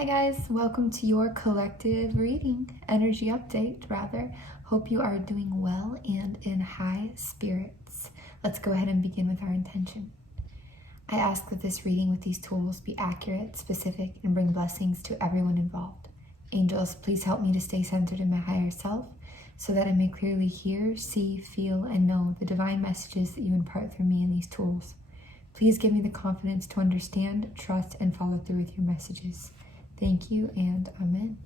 Hi guys, welcome to your collective reading, energy update rather. Hope you are doing well and in high spirits. Let's go ahead and begin with our intention. I ask that this reading with these tools be accurate, specific, and bring blessings to everyone involved. Angels, please help me to stay centered in my higher self so that I may clearly hear, see, feel, and know the divine messages that you impart through me in these tools. Please give me the confidence to understand, trust, and follow through with your messages. Thank you and amen.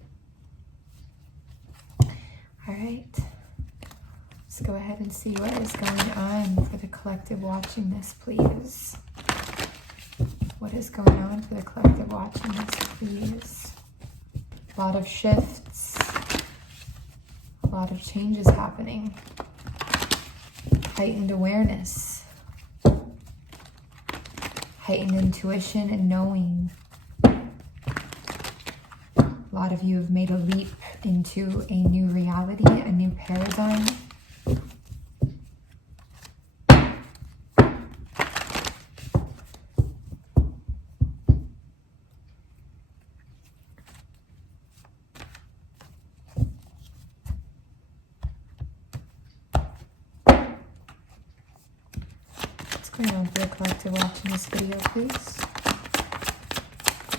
All right, let's go ahead and see what is going on for the collective watching this, please. What is going on for the collective watching this, please? A lot of shifts, a lot of changes happening, heightened awareness, heightened intuition and knowing. A lot of you have made a leap into a new reality, a new paradigm. What's going on for the collective watching this video, please?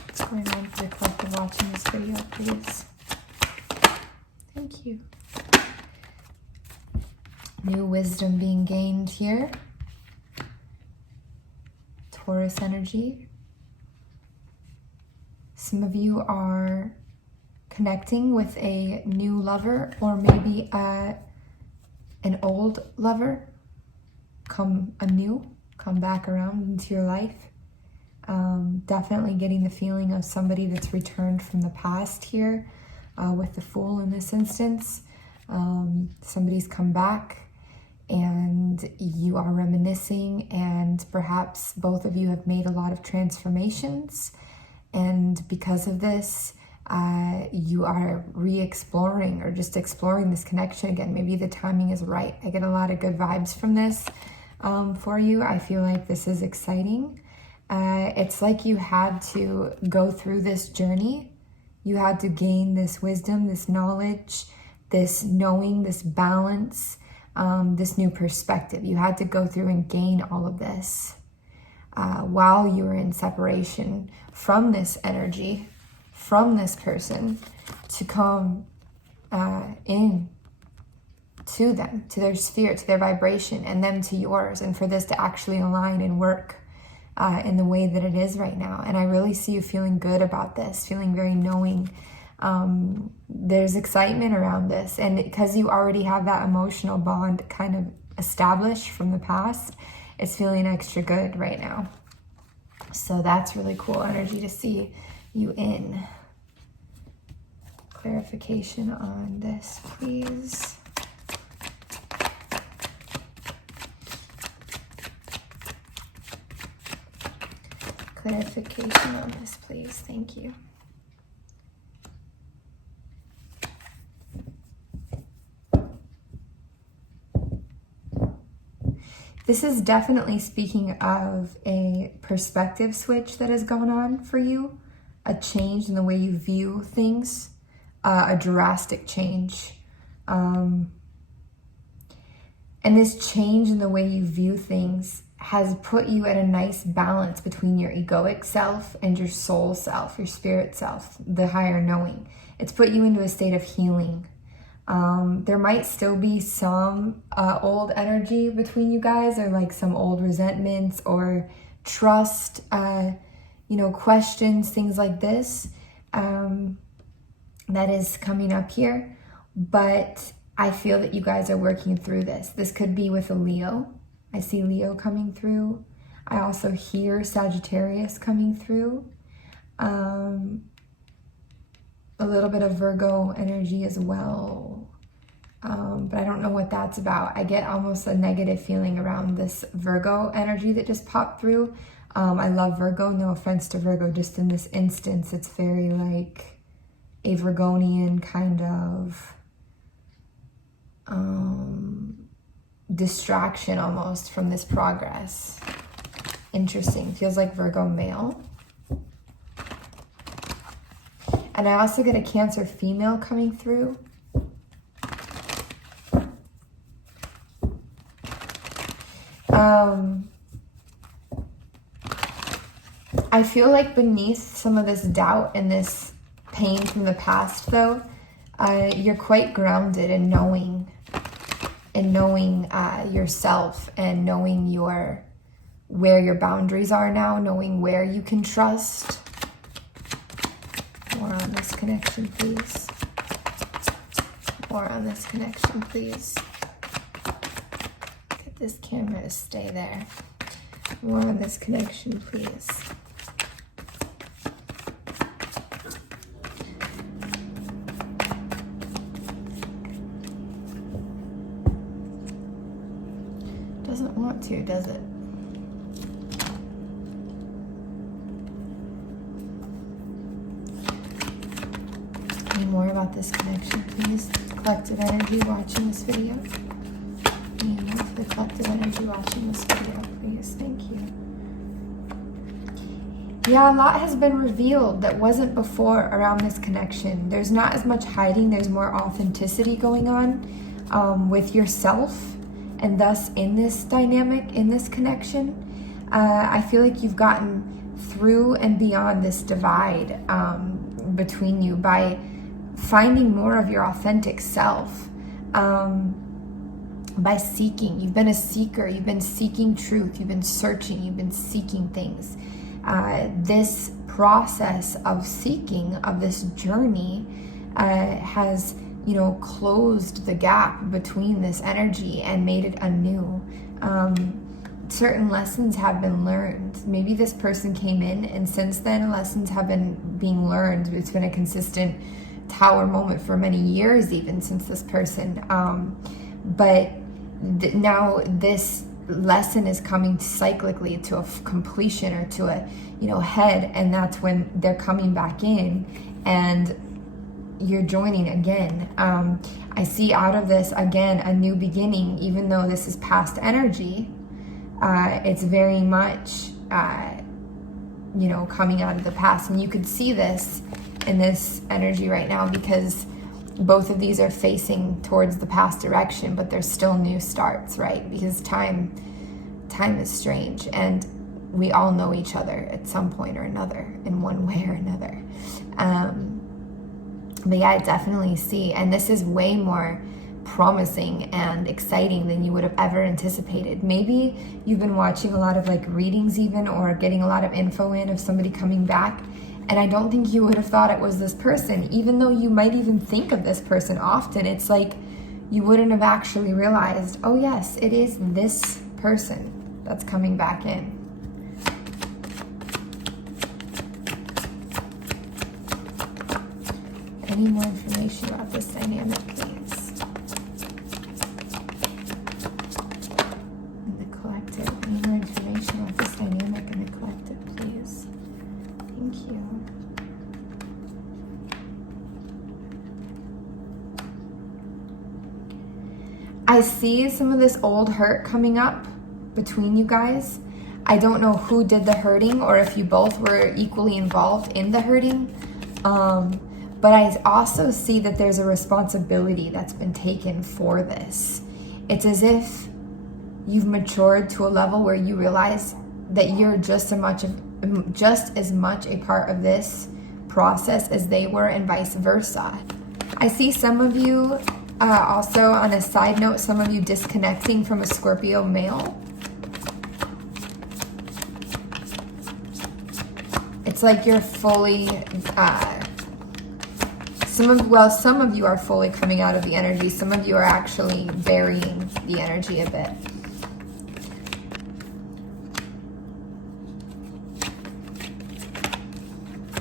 What's going on for the collective watching this video, please? Thank you. New wisdom being gained here. Taurus energy. Some of you are connecting with a new lover or maybe an old lover. Come back around into your life. Definitely getting the feeling of somebody that's returned from the past here with the Fool in this instance. Somebody's come back and you are reminiscing, and perhaps both of you have made a lot of transformations, and because of this you are re-exploring or just exploring this connection again. Maybe the timing is right. I get a lot of good vibes from this for you. I feel like this is exciting. It's like you had to go through this journey. You had to gain this wisdom, this knowledge, this knowing, this balance, this new perspective. You had to go through and gain all of this while you were in separation from this energy, from this person, to come in to them, to their sphere, to their vibration, and them to yours, and for this to actually align and work in the way that it is right now. And I really see you feeling good about this, feeling very knowing. There's excitement around this, and because you already have that emotional bond kind of established from the past, it's feeling extra good right now. So that's really cool energy to see you in. Clarification on this, please. Clarification on this, please. Thank you. This is definitely speaking of a perspective switch that has gone on for you, a change in the way you view things, a drastic change. And this change in the way you view things has put you at a nice balance between your egoic self and your soul self, your spirit self, the higher knowing. It's put you into a state of healing. There might still be some old energy between you guys, or like some old resentments or trust, questions, things like this, that is coming up here. But I feel that you guys are working through this. This could be with a Leo. I see Leo coming through. I also hear Sagittarius coming through. A little bit of Virgo energy as well. But I don't know what that's about. I get almost a negative feeling around this Virgo energy that just popped through. I love Virgo, no offense to Virgo. Just in this instance, it's very like a Virgonian kind of distraction almost from this progress. Interesting. Feels like Virgo male. And I also get a Cancer female coming through. I feel like beneath some of this doubt and this pain from the past, though, you're quite grounded in knowing yourself and knowing where your boundaries are now, knowing where you can trust. More on this connection, please. More on this connection, please. Get this camera to stay there. More on this connection, please. Doesn't want to, does it? Any more about this connection, please? Collective energy watching this video. Any more for the collective energy watching this video, please? Thank you. Yeah, a lot has been revealed that wasn't before around this connection. There's not as much hiding. There's more authenticity going on with yourself. And thus, in this dynamic, in this connection, I feel like you've gotten through and beyond this divide between you by finding more of your authentic self, by seeking. You've been a seeker. You've been seeking truth. You've been searching. You've been seeking things. This process of seeking, of this journey, has closed the gap between this energy and made it anew. Certain lessons have been learned. Maybe this person came in and since then lessons have been being learned. It's been a consistent tower moment for many years, even since this person. But now this lesson is coming cyclically to a completion or to a head, and that's when they're coming back in and you're joining again. I see out of this again a new beginning. Even though this is past energy, it's very much coming out of the past, and you could see this in this energy right now because both of these are facing towards the past direction, but there's still new starts, right? Because time is strange, and we all know each other at some point or another in one way or another. But yeah, I definitely see, and this is way more promising and exciting than you would have ever anticipated. Maybe you've been watching a lot of readings even, or getting a lot of info in of somebody coming back, and I don't think you would have thought it was this person, even though you might even think of this person often. It's like you wouldn't have actually realized, oh yes, it is this person that's coming back in. Any more information about this dynamic, please? In the collective. Any more information about this dynamic in the collective, please? Thank you. I see some of this old hurt coming up between you guys. I don't know who did the hurting or if you both were equally involved in the hurting. But I also see that there's a responsibility that's been taken for this. It's as if you've matured to a level where you realize that you're just as much a part of this process as they were, and vice versa. I see some of you, also on a side note, some of you disconnecting from a Scorpio male. It's like you're fully... Some of you are fully coming out of the energy. Some of you are actually burying the energy a bit.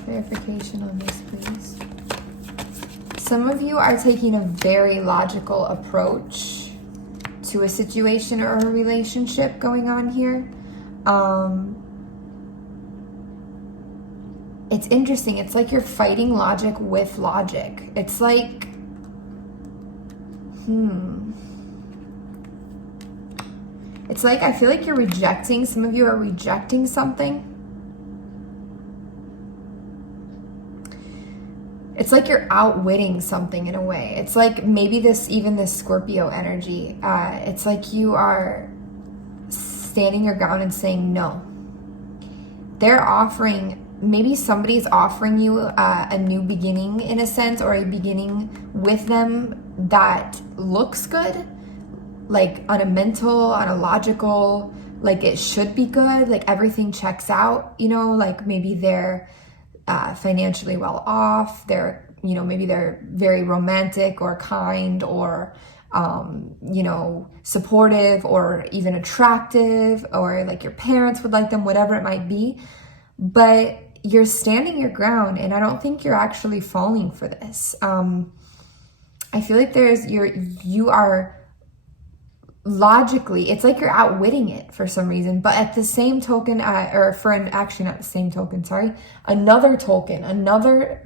Clarification on this, please. Some of you are taking a very logical approach to a situation or a relationship going on here. It's interesting. It's like you're fighting logic with logic. It's like, It's like, I feel like you're rejecting, some of you are rejecting something. it's like you're outwitting something in a way. It's like maybe this Scorpio energy. It's like you are standing your ground and saying no. They're offering, maybe somebody's offering you a new beginning in a sense, or a beginning with them that looks good, like on a mental, on a logical, like it should be good, like everything checks out, you know, like maybe they're financially well off, they're, you know, maybe they're very romantic or kind or, you know, supportive or even attractive, or like your parents would like them, whatever it might be. But you're standing your ground, and I don't think you're actually falling for this. I feel like you are logically, it's like you're outwitting it for some reason, but at the same token, actually not the same token, sorry, another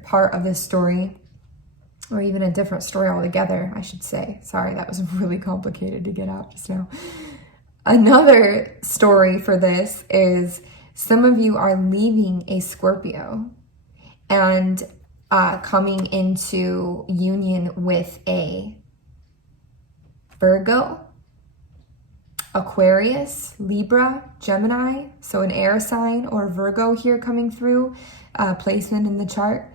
part of this story, or even a different story altogether, I should say. Sorry, that was really complicated to get out just now. Another story for this is some of you are leaving a Scorpio and coming into union with a Virgo, Aquarius, Libra, Gemini, so an air sign or Virgo here coming through, placement in the chart,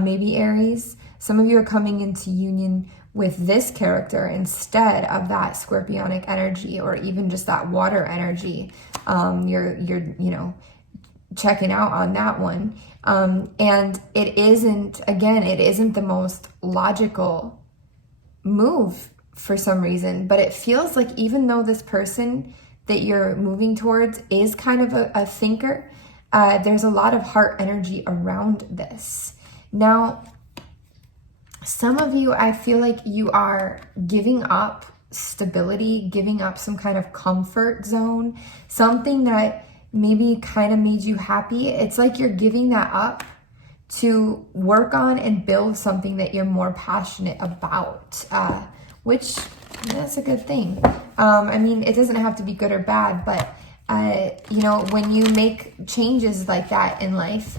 maybe Aries. Some of you are coming into union with this character instead of that scorpionic energy, or even just that water energy. You're you know, checking out on that one. And it isn't the most logical move for some reason, but it feels like even though this person that you're moving towards is kind of a thinker, there's a lot of heart energy around this. Now, some of you, I feel like you are giving up stability, giving up some kind of comfort zone, something that maybe kind of made you happy. It's like you're giving that up to work on and build something that you're more passionate about, which that's a good thing. I mean, it doesn't have to be good or bad, but you know, when you make changes like that in life,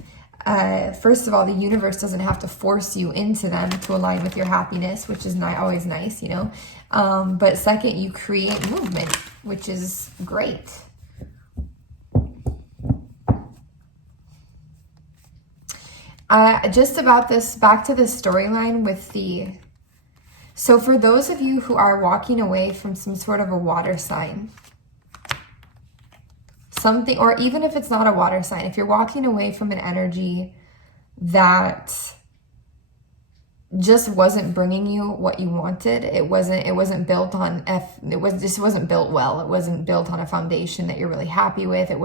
first of all, the universe doesn't have to force you into them to align with your happiness, which is not always nice, you know. But second, you create movement, which is great. Just about this, back to the storyline with the... So for those of you who are walking away from some sort of a water sign, something, or even if it's not a water sign, if you're walking away from an energy that just wasn't bringing you what you wanted, it wasn't built on wasn't built well. It wasn't built on a foundation that you're really happy with. It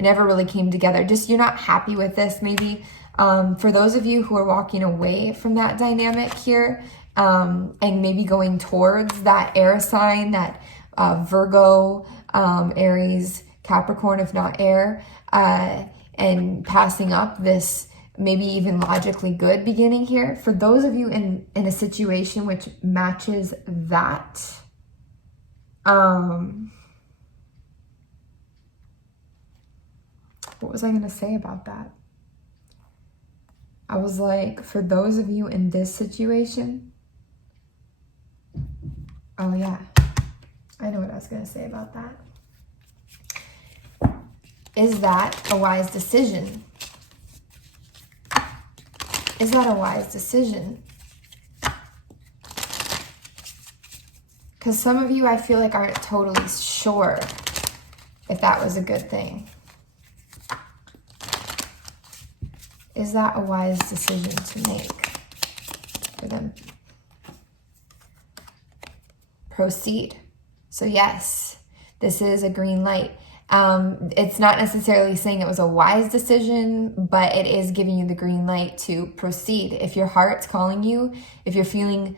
never really came together. Just, you're not happy with this maybe. For those of you who are walking away from that dynamic here, and maybe going towards that air sign, that Virgo, Aries, Capricorn, if not air, and passing up this maybe even logically good beginning here. For those of you in a situation which matches that, what was I going to say about that? I was like, for those of you in this situation, oh yeah, I know what I was going to say about that. Is that a wise decision? Is that a wise decision? Because some of you, I feel like, aren't totally sure if that was a good thing. Is that a wise decision to make for them? Proceed. So yes, this is a green light. It's not necessarily saying it was a wise decision, but it is giving you the green light to proceed. If your heart's calling you, if you're feeling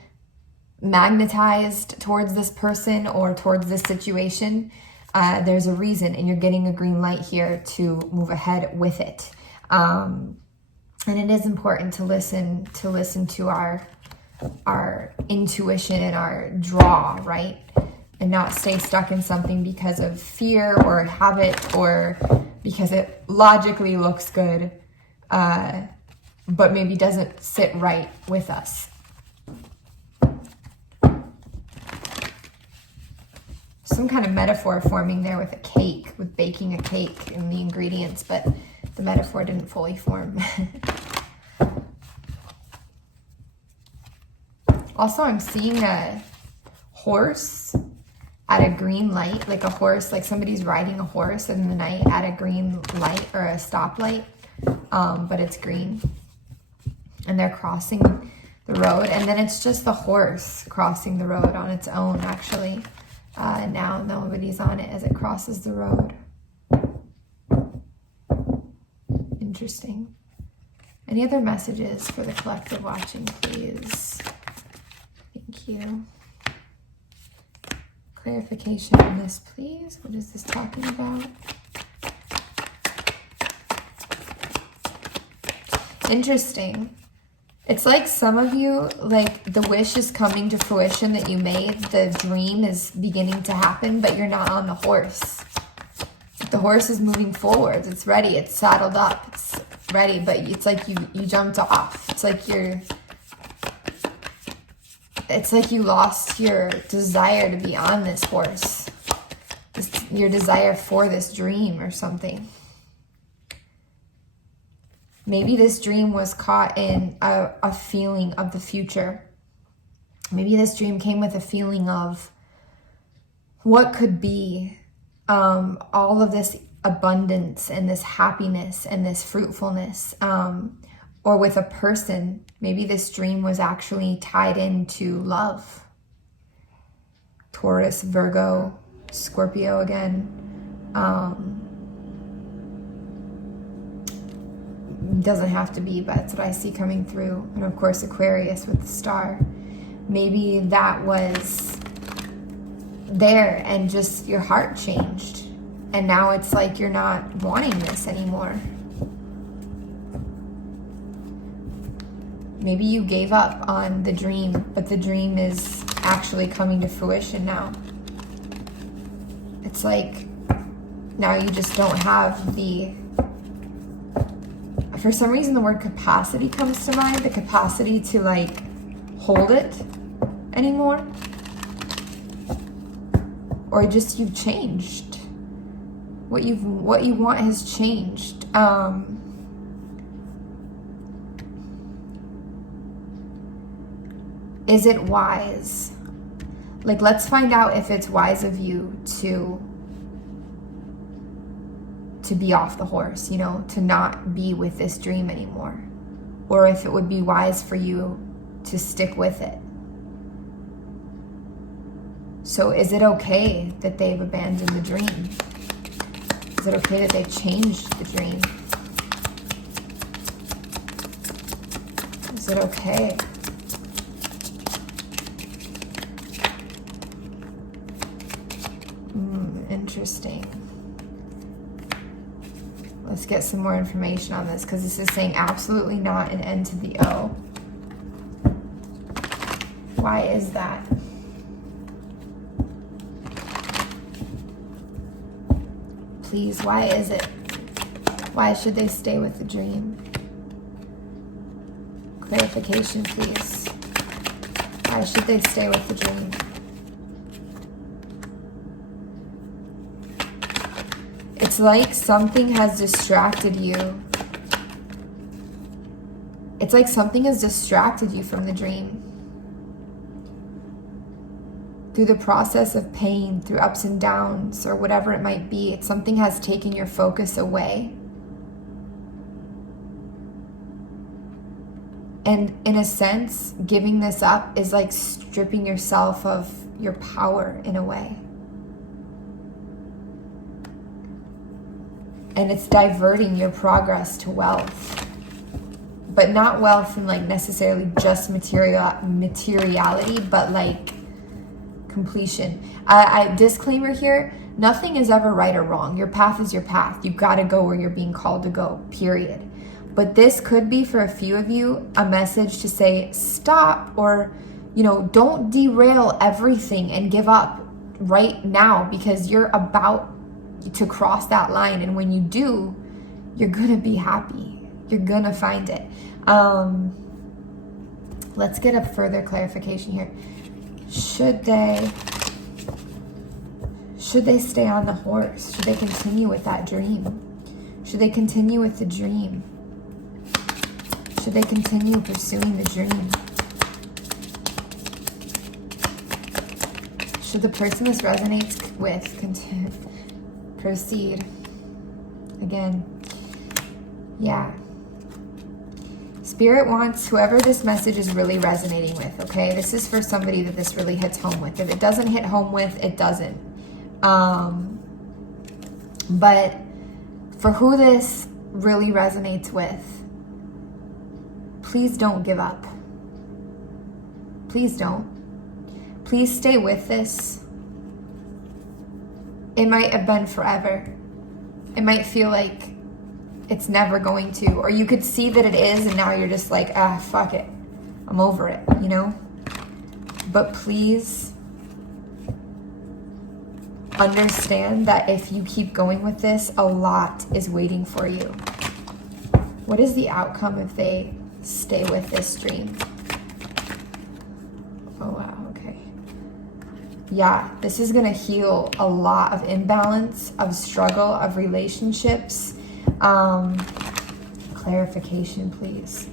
magnetized towards this person or towards this situation, there's a reason, and you're getting a green light here to move ahead with it. And it is important to listen to our intuition and our draw, right? And not stay stuck in something because of fear or habit, or because it logically looks good, but maybe doesn't sit right with us. Some kind of metaphor forming there with a cake, with baking a cake and the ingredients, but the metaphor didn't fully form. Also, I'm seeing a horse at a green light, like a horse, like somebody's riding a horse in the night at a green light or a stoplight, but it's green. And they're crossing the road, and then it's just the horse crossing the road on its own, actually. Now nobody's on it as it crosses the road. Interesting. Any other messages for the collective watching, please? Thank you. Clarification on this, please. What is this talking about? Interesting. It's like some of you, like the wish is coming to fruition that you made. The dream is beginning to happen, but you're not on the horse. The horse is moving forward. It's ready. It's saddled up. It's ready, but it's like you jumped off. It's like you lost your desire to be on this horse. Your desire for this dream or something. Maybe this dream was caught in a feeling of the future. Maybe this dream came with a feeling of what could be, all of this abundance and this happiness and this fruitfulness, or with a person. Maybe this dream was actually tied into love. Taurus, Virgo, Scorpio again. Doesn't have to be, but that's what I see coming through. And of course, Aquarius with the star. Maybe that was there and just your heart changed. And now it's like you're not wanting this anymore. Maybe you gave up on the dream, but the dream is actually coming to fruition now. It's like now you just don't have the... For some reason, the word capacity comes to mind. The capacity to like hold it anymore. Or just you've changed. What you want has changed. Is it wise? Like, let's find out if it's wise of you to be off the horse, you know, to not be with this dream anymore. Or if it would be wise for you to stick with it. So is it okay that they've abandoned the dream? Is it okay that they changed the dream? Is it okay? Interesting. Let's get some more information on this, because this is saying absolutely not an end to the O. Why is that? Please, why is it? Why should they stay with the dream? Clarification, please. Why should they stay with the dream? It's like something has distracted you. It's like something has distracted you from the dream. Through the process of pain, through ups and downs, or whatever it might be, something has taken your focus away. And in a sense, giving this up is like stripping yourself of your power in a way. And it's diverting your progress to wealth. But not wealth in like necessarily just materiality, but like completion. Disclaimer here, nothing is ever right or wrong. Your path is your path. You gotta go where you're being called to go, period. But this could be, for a few of you, a message to say stop, or, you know, don't derail everything and give up right now, because you're about to cross that line. And when you do, you're gonna be happy. You're gonna find it. Let's get a further clarification here. Should they stay on the horse? Should they continue with that dream? Should they continue with the dream? Should they continue pursuing the dream? Should the person this resonates with proceed? Again, yeah. Spirit wants whoever this message is really resonating with, okay? This is for somebody that this really hits home with. If it doesn't hit home with, it doesn't. But for who this really resonates with, please don't give up. Please don't. Please stay with this. It might have been forever. It might feel like it's never going to, or you could see that it is and now you're just like, fuck it. I'm over it, you know? But please understand that if you keep going with this, a lot is waiting for you. What is the outcome if they stay with this dream? Oh, wow, okay. Yeah, this is gonna heal a lot of imbalance, of struggle, of relationships. Clarification, please.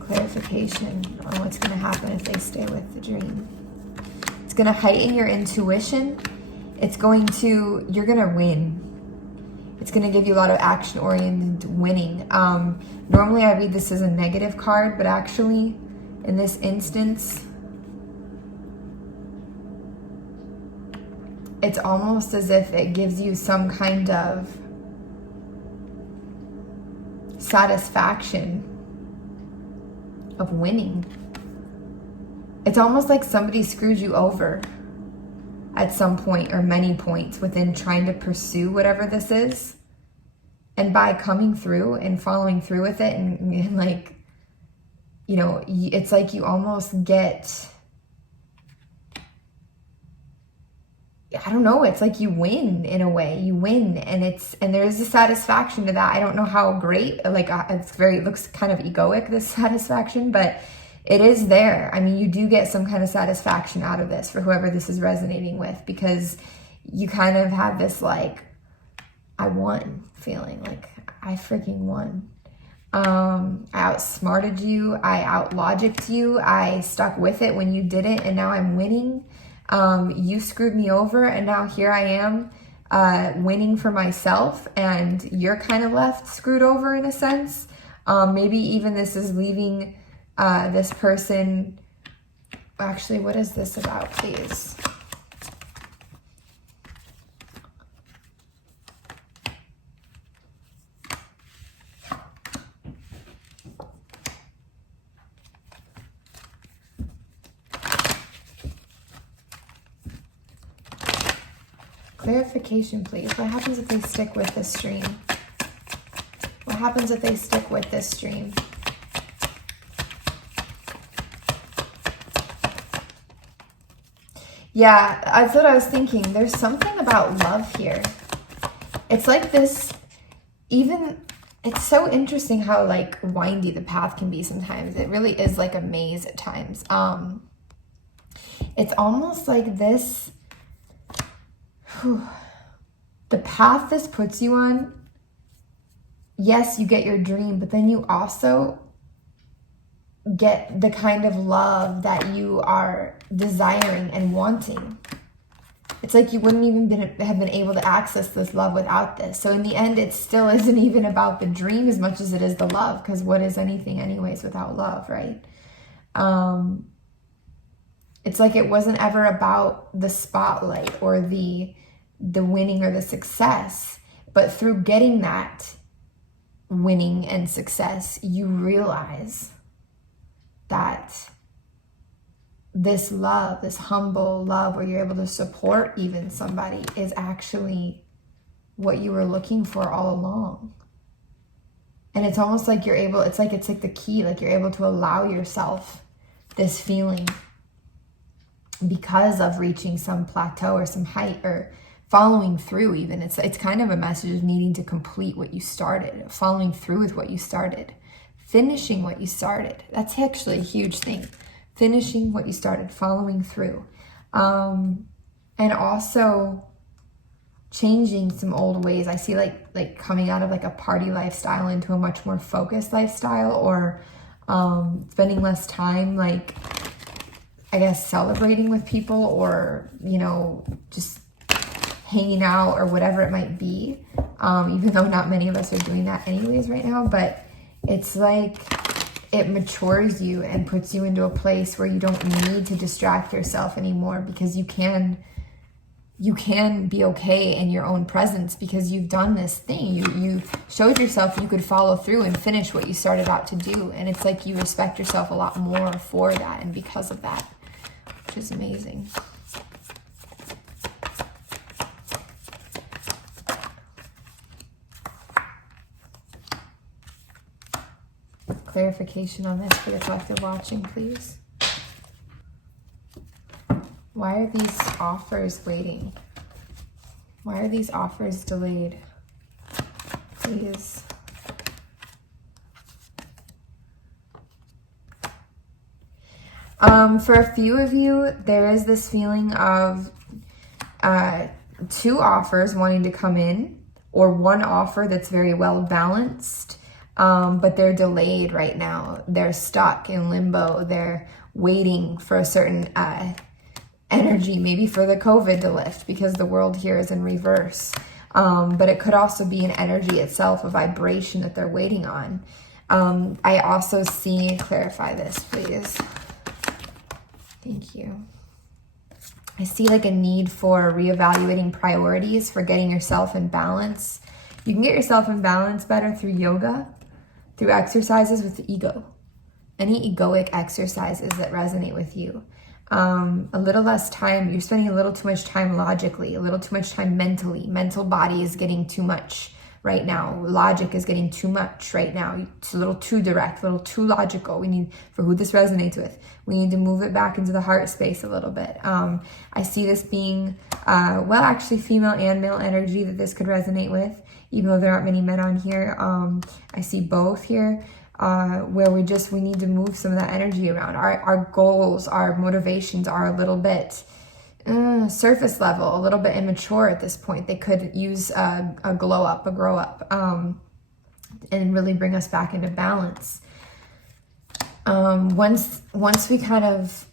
Clarification on what's gonna happen if they stay with the dream. It's gonna heighten your intuition. You're gonna win. It's gonna give you a lot of action-oriented winning. Normally I read this as a negative card, but actually in this instance, it's almost as if it gives you some kind of satisfaction of winning. It's almost like somebody screwed you over at some point or many points within trying to pursue whatever this is. And by coming through and following through with it and like, you know, it's like you almost get, I don't know, it's like you win in a way. You win, and there's a satisfaction to that. I don't know how great, like it looks kind of egoic, this satisfaction, but it is there. I mean, you do get some kind of satisfaction out of this for whoever this is resonating with, because you kind of have this like, I won feeling, like I freaking won. I outsmarted you, I outlogicked you, I stuck with it when you didn't, and now I'm winning. You screwed me over, and now here I am winning for myself, and you're kind of left screwed over in a sense. Maybe even this is leaving this person. Actually, what is this about, please? Clarification, please. What happens if they stick with this stream? What happens if they stick with this stream? Yeah, that's what I was thinking. There's something about love here. It's like this, it's so interesting how like windy the path can be sometimes. It really is like a maze at times. It's almost like this, the path this puts you on, yes, you get your dream, but then you also get the kind of love that you are desiring and wanting. It's like you wouldn't even have been able to access this love without this. So in the end, it still isn't even about the dream as much as it is the love, because what is anything anyways without love, right? It's like it wasn't ever about the spotlight or the winning or the success, but through getting that winning and success, you realize that this love, this humble love where you're able to support even somebody, is actually what you were looking for all along. And it's almost like you're able, it's like the key, like you're able to allow yourself this feeling because of reaching some plateau or some height or following through even. It's kind of a message of needing to complete what you started, following through with what you started, finishing what you started. That's actually a huge thing. Finishing what you started, following through. And also changing some old ways. I see like coming out of like a party lifestyle into a much more focused lifestyle, or spending less time, like, I guess, celebrating with people, or, you know, just hanging out or whatever it might be. Even though not many of us are doing that anyways right now, but it's like it matures you and puts you into a place where you don't need to distract yourself anymore, because you can be okay in your own presence, because you've done this thing. You showed yourself you could follow through and finish what you started out to do. And it's like you respect yourself a lot more for that and because of that, which is amazing. Clarification on this for the collective watching, please. Why are these offers waiting? Why are these offers delayed? Please. For a few of you, there is this feeling of 2 offers wanting to come in, or 1 offer that's very well balanced, but they're delayed right now. They're stuck in limbo. They're waiting for a certain energy, maybe for the COVID to lift, because the world here is in reverse. But it could also be an energy itself, a vibration that they're waiting on. I also see, clarify this, please. Thank you. I see like a need for reevaluating priorities, for getting yourself in balance. You can get yourself in balance better through yoga, through exercises with the ego. Any egoic exercises that resonate with you. A little less time, you're spending a little too much time logically, a little too much time mentally. Mental body is getting too much right now. Logic is getting too much right now. It's a little too direct, a little too logical. We need, for who this resonates with, we need to move it back into the heart space a little bit. I see this being, well, actually female and male energy that this could resonate with, even though there aren't many men on here. I see both here. Where we need to move some of that energy around. Our goals, our motivations are a little bit surface level, a little bit immature at this point. They could use a glow up, a grow up, and really bring us back into balance. Once we kind of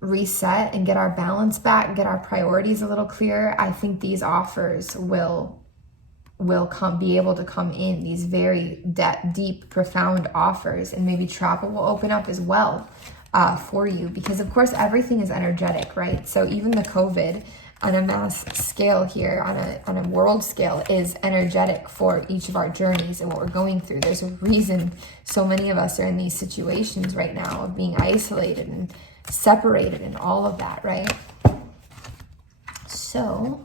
reset and get our balance back, get our priorities a little clearer, I think these offers will be able to come in, these very deep, profound offers, and maybe travel will open up as well for you, because of course everything is energetic, right? So even the COVID on a mass scale here, on a world scale, is energetic for each of our journeys and what we're going through. There's a reason so many of us are in these situations right now of being isolated and separated and all of that, right? So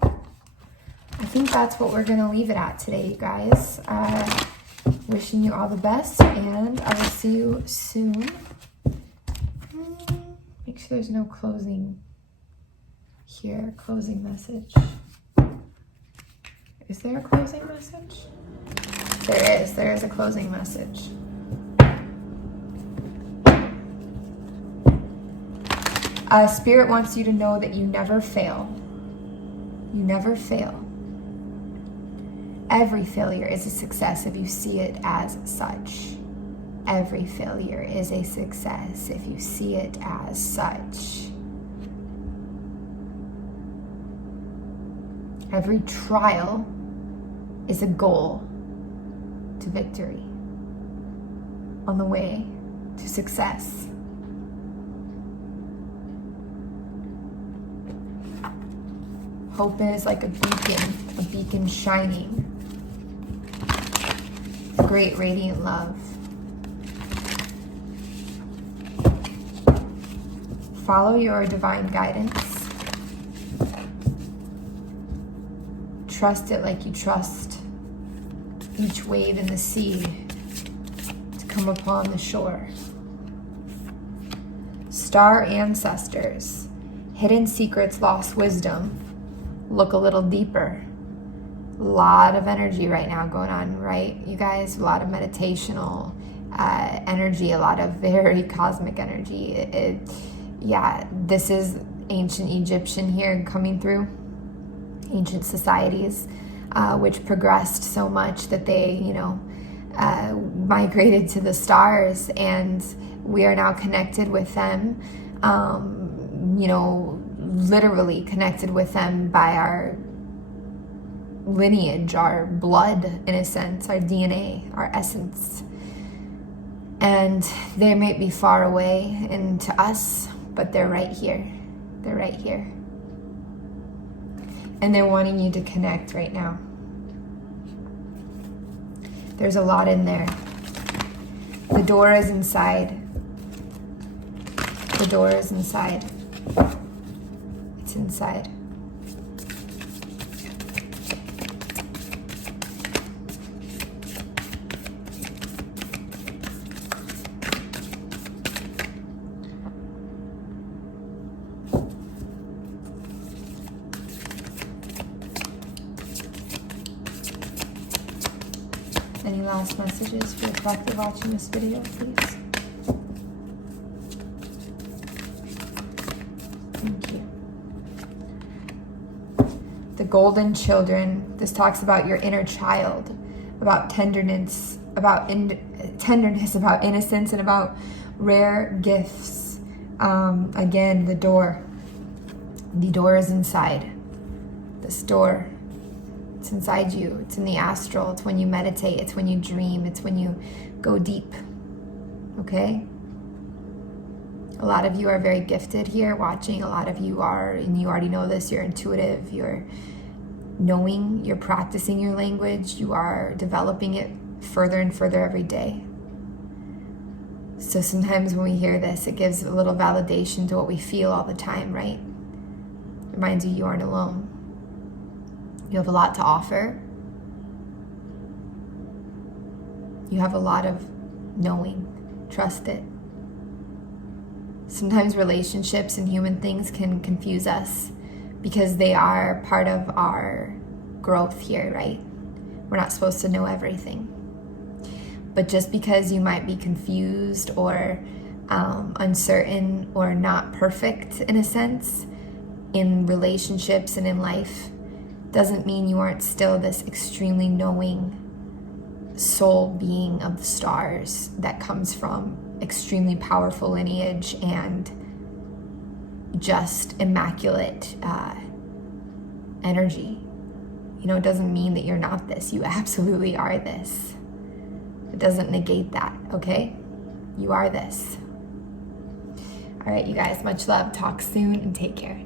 I think that's what we're going to leave it at today, you guys. Wishing you all the best, and I will see you soon. Make sure there's no closing here. Closing message. Is there a closing message? There is. There is a closing message. Spirit wants you to know that you never fail. You never fail. Every failure is a success if you see it as such. Every failure is a success if you see it as such. Every trial is a goal to victory on the way to success. Hope is like a beacon shining. Great radiant love. Follow your divine guidance. Trust it like you trust each wave in the sea to come upon the shore. Star ancestors, hidden secrets, lost wisdom. Look a little deeper. A lot of energy right now going on, right? You guys, a lot of meditational energy, a lot of very cosmic energy. Yeah, this is ancient Egyptian here coming through, ancient societies, which progressed so much that they, migrated to the stars, and we are now connected with them, literally connected with them by our lineage, our blood, in a sense, our DNA, our essence. And they might be far away and to us, but they're right here. They're right here. And they're wanting you to connect right now. There's a lot in there. The door is inside. The door is inside. It's inside. Any last messages for the collective watching this video, please? Thank you. The golden children. This talks about your inner child, about tenderness, about about innocence, and about rare gifts. Again, the door. The door is inside. This door. It's inside you. It's in the astral. It's when you meditate. It's when you dream. It's when you go deep. Okay? A lot of you are very gifted here watching. A lot of you are, and you already know this, you're intuitive. You're knowing. You're practicing your language. You are developing it further and further every day. So sometimes when we hear this, it gives a little validation to what we feel all the time, right? It reminds you aren't alone. You have a lot to offer. You have a lot of knowing. Trust it. Sometimes relationships and human things can confuse us because they are part of our growth here, right? We're not supposed to know everything. But just because you might be confused or uncertain or not perfect in a sense in relationships and in life, doesn't mean you aren't still this extremely knowing soul being of the stars that comes from extremely powerful lineage and just immaculate energy. It doesn't mean that you're not this. You absolutely are this. It doesn't negate that, okay? You are this. All right, you guys, much love. Talk soon and take care.